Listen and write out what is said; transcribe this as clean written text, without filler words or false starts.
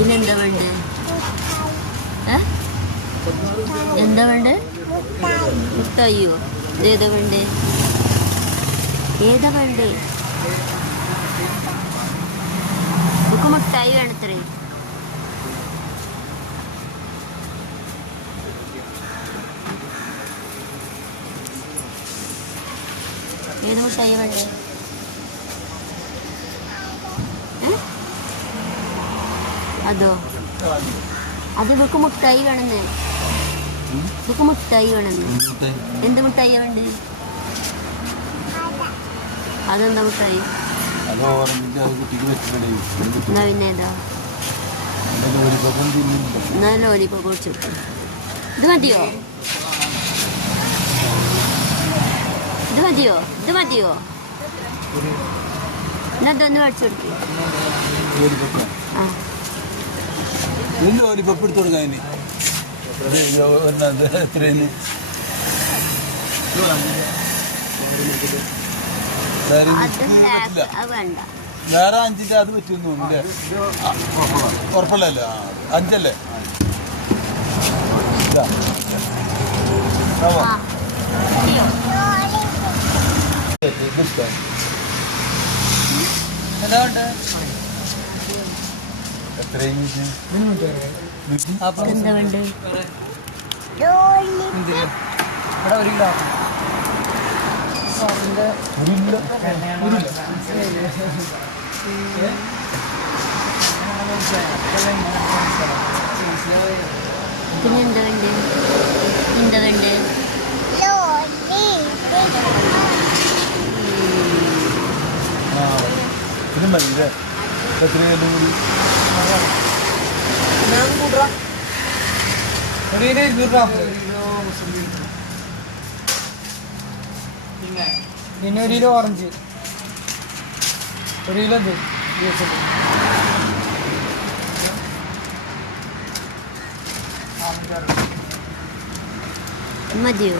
ഇതിനെന്താ വേണ്ടേ? എന്താ വേണ്ടേ? മുട്ടായിയോ? ഏതാ വേണ്ടേ? ഏതാ വേണ്ടേ? നമുക്ക് മുട്ടായി വേണത്രേ. ഏത് മുട്ടായി വേണ്ടേ? അതോ അത് ഇവർക്ക് മുട്ടായി വേണമെന്ന്. ഇവർക്ക് മുട്ടായി വേണമെന്ന്. എന്ത് മുട്ടായി വേണ്ടേ? അതെന്താ മുട്ടായി? എന്നാ പിന്നെ ഏതാ? എന്നാ ലോലിപോപ്പ് കുടിച്ചു. ഇത് മതിയോ? ഇത് മതിയോ? ഇത് മതിയോ? എന്നാ ഇതൊന്ന് മേടിച്ചു കൊടുക്കും. ആ ലോലിപോപ്പ് എടുത്തു കൊടുക്കാൻ വേറെ 5 അത് പറ്റുന്നു. ഉറപ്പുള്ളല്ലോ 5 അല്ലേ? എത്രയും എന്താ വേണ്ടേ? പിന്നെ എന്താ വേണ്ടേ? എന്താ വേണ്ടേ? പിന്നെ മതി. എത്രയും കൂടി പിന്നെ 1 കിലോ ഓറഞ്ച്, 1 കിലോ മതിയോ?